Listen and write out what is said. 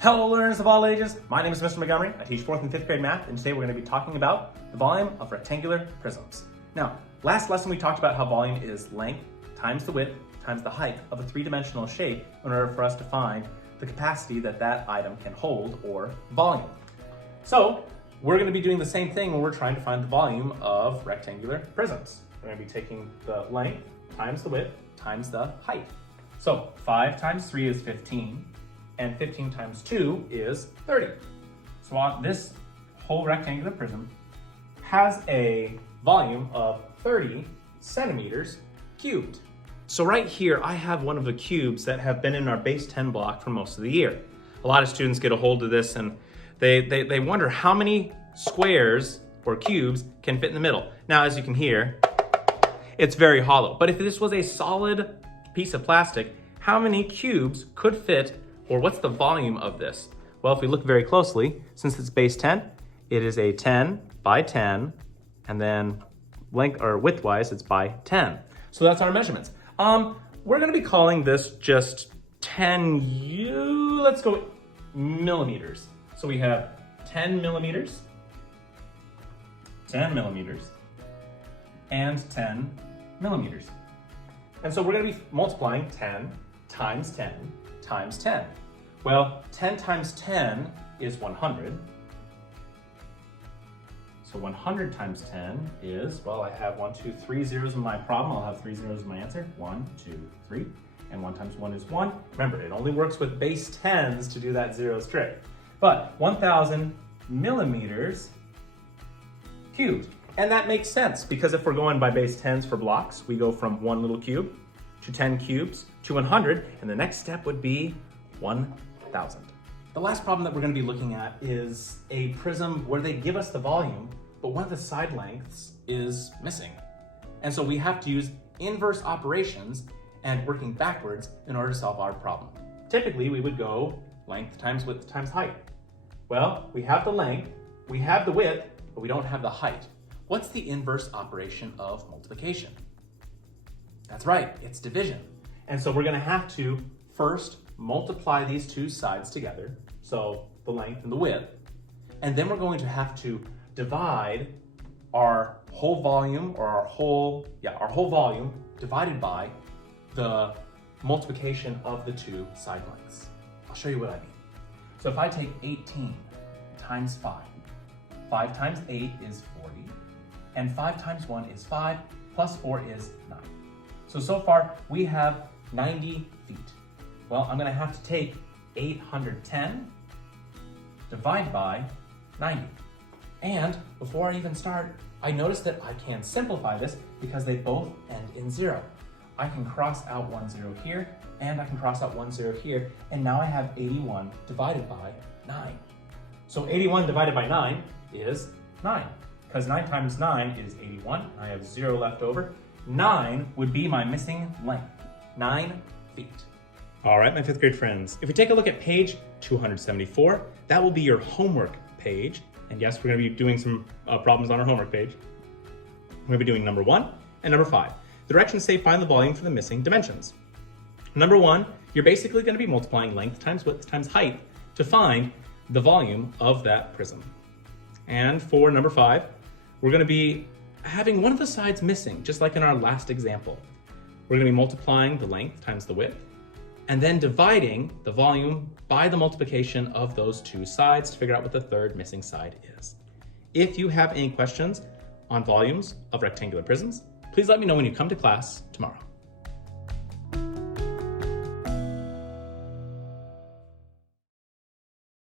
Hello learners of all ages, my name is Mr. Montgomery. I teach 4th and 5th grade math, and today we're going to be talking about the volume of rectangular prisms. Now, last lesson we talked about how volume is length times the width times the height of a three-dimensional shape in order for us to find the capacity that that item can hold, or volume. So, we're going to be doing the same thing when we're trying to find the volume of rectangular prisms. We're going to be taking the length times the width times the height. So, 5 times 3 is 15. And 15 times 2 is 30. So this whole rectangular prism has a volume of 30 centimeters cubed. So right here, I have one of the cubes that have been in our base 10 block for most of the year. A lot of students get a hold of this and they wonder how many squares or cubes can fit in the middle. Now, as you can hear, it's very hollow. But if this was a solid piece of plastic, how many cubes could fit, or what's the volume of this? Well, if we look very closely, since it's base 10, it is a 10 by 10, and then length or width-wise, it's by 10. So that's our measurements. We're gonna be calling this just 10 let's go millimeters. So we have 10 millimeters, 10 millimeters, and 10 millimeters. And so we're gonna be multiplying 10 times 10 times 10. Well, 10 times 10 is 100. So 100 times 10 is, well, I have 1, 2, 3 zeros in my problem. I'll have 3 zeros in my answer. 1, 2, 3. And 1 times 1 is 1. Remember, it only works with base 10s to do that zeros trick. But 1,000 millimeters cubed. And that makes sense, because if we're going by base 10s for blocks, we go from one little cube to 10 cubes to 100, and the next step would be 1,000. The last problem that we're going to be looking at is a prism where they give us the volume, but one of the side lengths is missing. And so we have to use inverse operations and working backwards in order to solve our problem. Typically, we would go length times width times height. Well, we have the length, we have the width, but we don't have the height. What's the inverse operation of multiplication? That's right, it's division. And so we're going to have to first multiply these two sides together, so the length and the width, and then we're going to have to divide our whole volume, or our whole volume divided by the multiplication of the two side lengths. I'll show you what I mean. So if I take 18 times 5, 5 times 8 is 40, and 5 times 1 is 5, plus 4 is 9. So far we have 90 feet. Well, I'm gonna have to take 810 divided by 90. And before I even start, I notice that I can simplify this because they both end in 0. I can cross out 1 0 here, and I can cross out 1 0 here, and now I have 81 divided by 9. So 81 divided by 9 is 9, because 9 times 9 is 81. I have 0 left over. 9 would be my missing length, 9 feet. All right, my 5th grade friends, if we take a look at page 274, that will be your homework page. And yes, we're gonna be doing some problems on our homework page. We're gonna be doing number 1 and number 5. The directions say find the volume for the missing dimensions. Number 1, you're basically gonna be multiplying length times width times height to find the volume of that prism. And for number 5, we're gonna be having one of the sides missing, just like in our last example. We're gonna be multiplying the length times the width, and then dividing the volume by the multiplication of those two sides to figure out what the third missing side is. If you have any questions on volumes of rectangular prisms, please let me know when you come to class tomorrow.